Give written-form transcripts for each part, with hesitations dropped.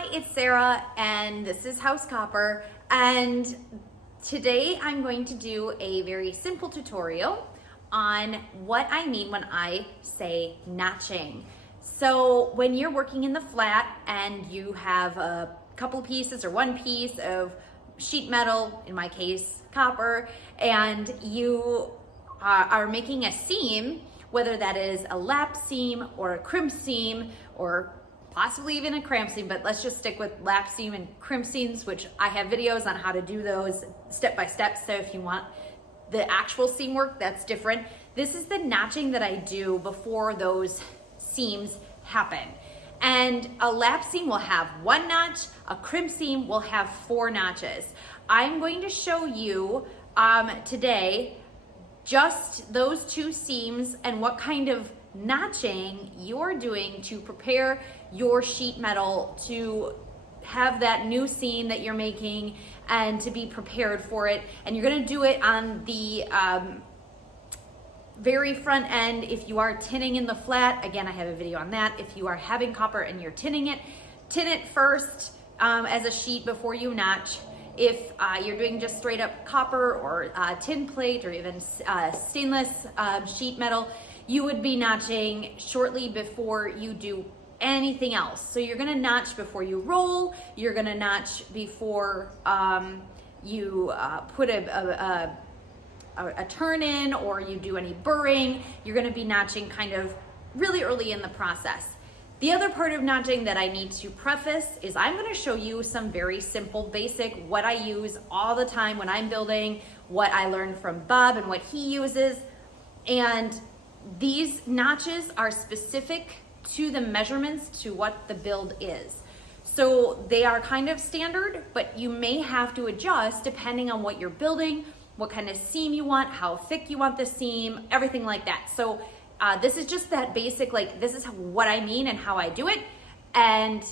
Hi, it's Sarah and this is House Copper, and today I'm going to do a very simple tutorial on what I mean when I say notching. So when you're working in the flat and you have a couple pieces or one piece of sheet metal, in my case copper, and you are making a seam, whether that is a lap seam or a crimp seam or possibly even a cramp seam, but let's just stick with lap seam and crimp seams, which I have videos on how to do those step by step. So if you want the actual seam work, that's different. This is the notching that I do before those seams happen. And a lap seam will have one notch, a crimp seam will have 4 notches. I'm going to show you today just those 2 seams and what kind of notching you're doing to prepare your sheet metal to have that new seam that you're making and to be prepared for it. And you're going to do it on the very front end. If you are tinning in the flat, again, I have a video on that. If you are having copper and you're tinning it, tin it first as a sheet before you notch. If you're doing just straight up copper or tin plate or even stainless sheet metal, you would be notching shortly before you do anything else. So you're gonna notch before you roll, you're gonna notch before you put a turn in or you do any burring. You're gonna be notching kind of really early in the process. The other part of notching that I need to preface is I'm gonna show you some very simple, basic, what I use all the time when I'm building, what I learned from Bob and what he uses. And these notches are specific to the measurements to what the build is. So they are kind of standard, but you may have to adjust depending on what you're building, what kind of seam you want, how thick you want the seam, everything like that. So this is just that basic, like this is what I mean and how I do it. And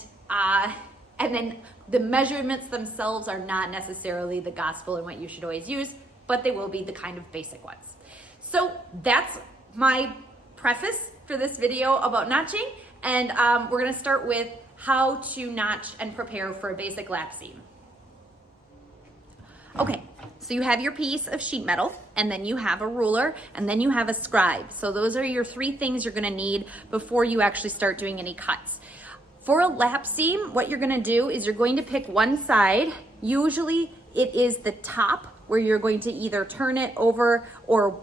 then the measurements themselves are not necessarily the gospel and what you should always use, but they will be the kind of basic ones. So that's my preface for this video about notching, and we're gonna start with how to notch and prepare for a basic lap seam. Okay, so you have your piece of sheet metal, and then you have a ruler, and then you have a scribe. So those are your 3 things you're gonna need before you actually start doing any cuts. For a lap seam, what you're gonna do is you're going to pick one side. Usually it is the top where you're going to either turn it over or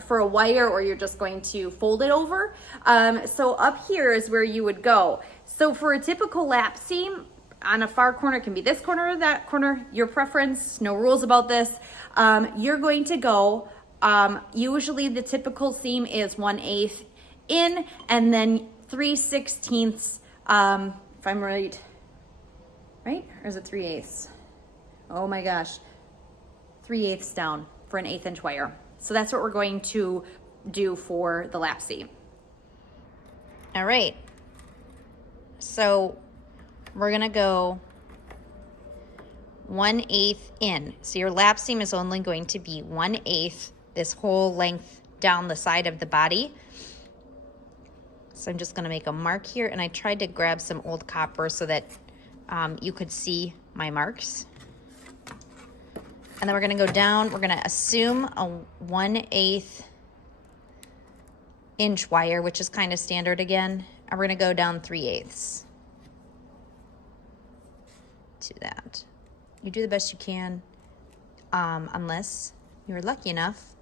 for a wire, or you're just going to fold it over. So up here is where you would go. So for a typical lap seam, on a far corner, it can be this corner or that corner, your preference, no rules about this. You're going to go, usually the typical seam is 1/8 in and then 3/16, if I'm right? Or is it 3/8? Oh my gosh, 3/8 down for an 1/8 inch wire. So that's what we're going to do for the lap seam. All right, so we're gonna go 1/8 in. So your lap seam is only going to be 1/8 this whole length down the side of the body. So I'm just gonna make a mark here, and I tried to grab some old copper so that you could see my marks. And then we're gonna go down, we're gonna assume a 1/8 inch wire, which is kind of standard again. And we're gonna go down 3/8 to that. You do the best you can, unless you're lucky enough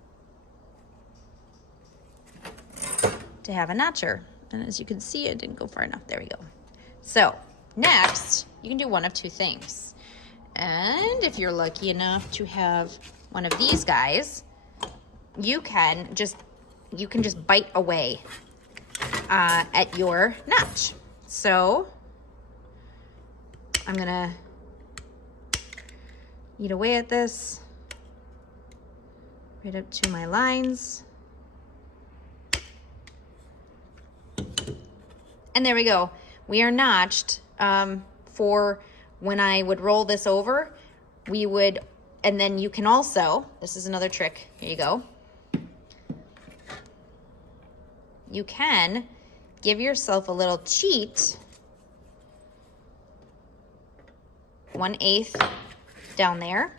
to have a notcher. And as you can see, it didn't go far enough. There we go. So next, you can do one of 2 things. And if you're lucky enough to have one of these guys, you can just bite away at your notch. So I'm gonna eat away at this right up to my lines. And there we go. We are notched for when I would roll this over, we would, and then you can also, this is another trick, here you go. You can give yourself a little cheat 1/8 down there,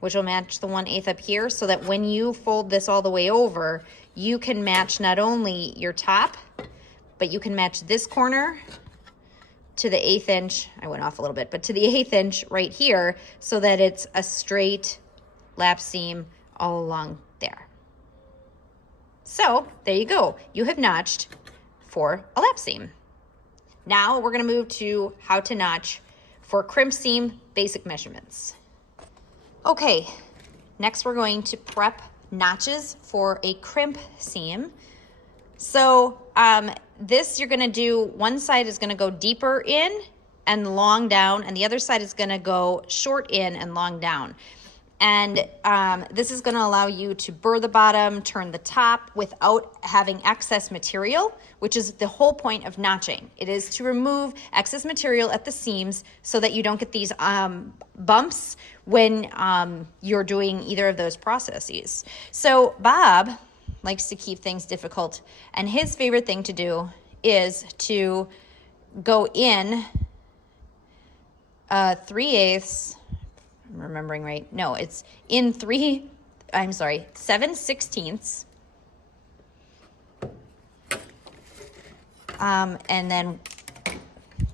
which will match the 1/8 up here, so that when you fold this all the way over, you can match not only your top, but you can match this corner to the 1/8 inch. I went off a little bit, but to the 1/8 inch right here, so that it's a straight lap seam all along there. So there you go. You have notched for a lap seam. Now we're gonna move to how to notch for crimp seam basic measurements. Okay, next we're going to prep notches for a crimp seam. So this you're gonna do, one side is gonna go deeper in and long down, and the other side is gonna go short in and long down. And this is gonna allow you to burr the bottom, turn the top without having excess material, which is the whole point of notching. It is to remove excess material at the seams so that you don't get these bumps when you're doing either of those processes. So Bob likes to keep things difficult, and his favorite thing to do is to go in 3/8. I'm remembering right. No, it's in 7/16. And then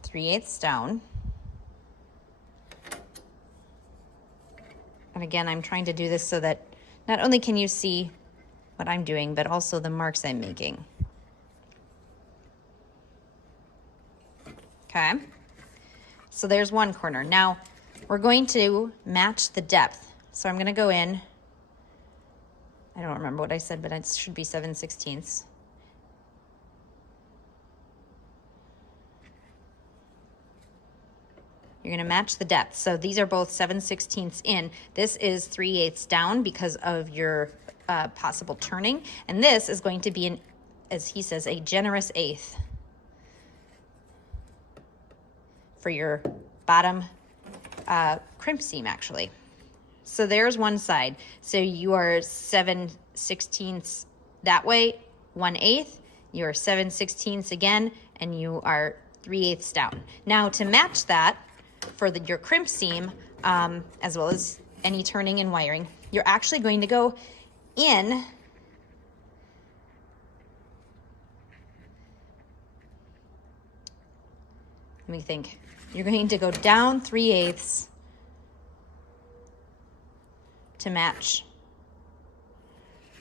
3/8 down. And again, I'm trying to do this so that not only can you see what I'm doing, but also the marks I'm making. Okay. So there's one corner. Now, we're going to match the depth. So I'm going to go in, I don't remember what I said, but it should be 7/16. You're going to match the depth. So these are both 7/16 in. This is 3/8 down because of your possible turning. And this is going to be, an, as he says, a generous 1/8 for your bottom crimp seam, actually. So there's one side. So you are 7/16 that way, 1/8. You are 7/16 again, and you are 3/8 down. Now to match that for your crimp seam, as well as any turning and wiring, you're actually going to go in let me think. You're going to go down 3/8 to match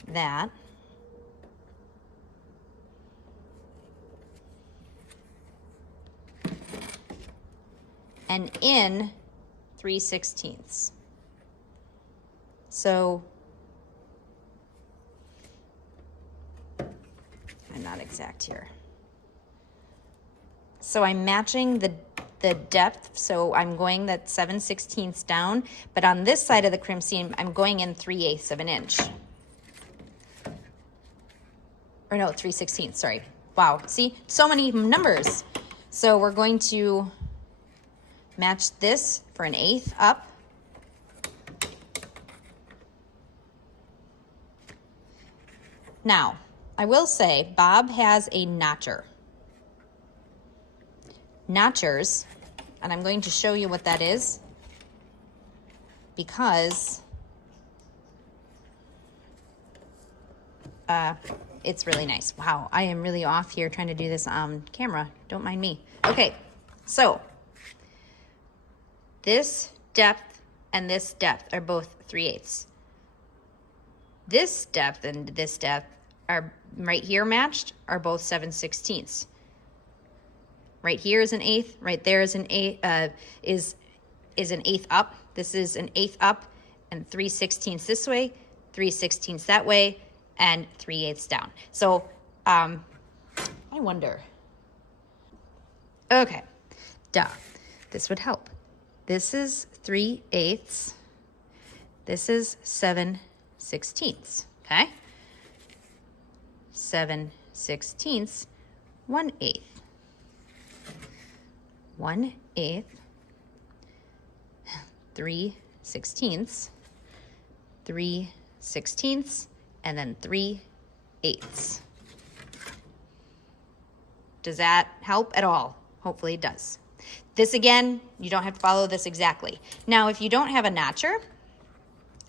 that. And in 3/16. So I'm not exact here. So I'm matching the depth, so I'm going that 7/16 down, but on this side of the crimp seam, I'm going in 3/8 of an inch. Or no, 3/16, sorry. Wow, see, so many numbers. So we're going to match this for an 1/8 up. Now, I will say, Bob has a notcher. Notchers, and I'm going to show you what that is because it's really nice. Wow, I am really off here trying to do this on camera. Don't mind me. Okay, so this depth and this depth are both 3/8. This depth and this depth are right here matched, are both 7/16. Right here is an 1/8. Right there is an 1/8. Is an 1/8 up. This is an 1/8 up, and 3/16 this way, 3/16 that way, and 3/8 down. So I wonder. Okay, duh. This would help. This is 3/8. This is 7/16. Okay. 7/16, 1/8. 1/8, 3/16, 3/16, and then 3/8. Does that help at all? Hopefully it does. This again, you don't have to follow this exactly. Now, if you don't have a notcher,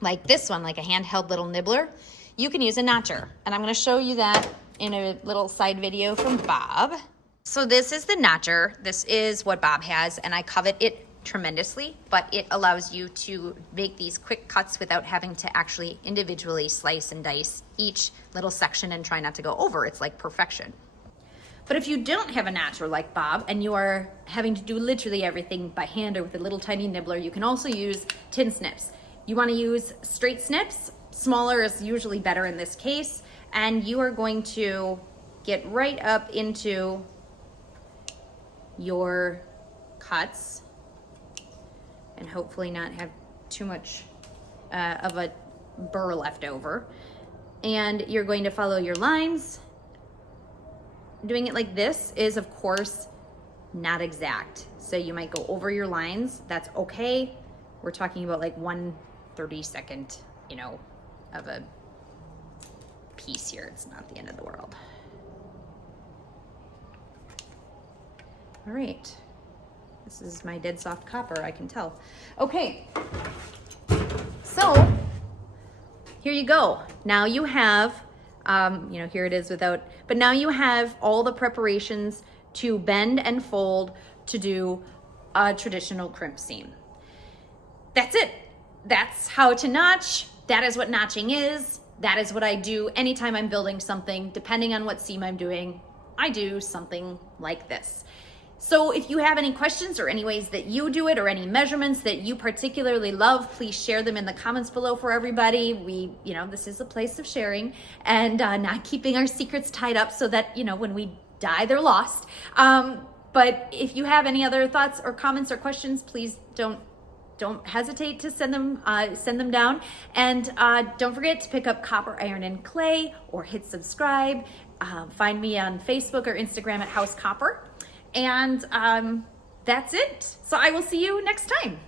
like this one, like a handheld little nibbler, you can use a notcher. And I'm gonna show you that in a little side video from Bob. So this is the notcher. This is what Bob has, and I covet it tremendously, but it allows you to make these quick cuts without having to actually individually slice and dice each little section and try not to go over. It's like perfection. But if you don't have a notcher like Bob and you are having to do literally everything by hand or with a little tiny nibbler, you can also use tin snips. You want to use straight snips. Smaller is usually better in this case. And you are going to get right up into your cuts and hopefully not have too much of a burr left over. And you're going to follow your lines. Doing it like this is, of course, not exact. So you might go over your lines. That's okay. We're talking about like 1/32, you know, of a piece here. It's not the end of the world. All right. This is my dead soft copper, I can tell. Okay. So here you go. Now you have you know, here it is without, but now you have all the preparations to bend and fold to do a traditional crimp seam. That's it. That's how to notch. That is what notching is. That is what I do anytime I'm building something. Depending on what seam I'm doing, I do something like this. So if you have any questions or any ways that you do it or any measurements that you particularly love, please share them in the comments below for everybody. You know, this is a place of sharing and not keeping our secrets tied up so that, you know, when we die, they're lost. But if you have any other thoughts or comments or questions, please don't hesitate to send them down. And don't forget to pick up Copper, Iron, and Clay or hit subscribe. Find me on Facebook or Instagram at House Copper. And that's it. So I will see you next time.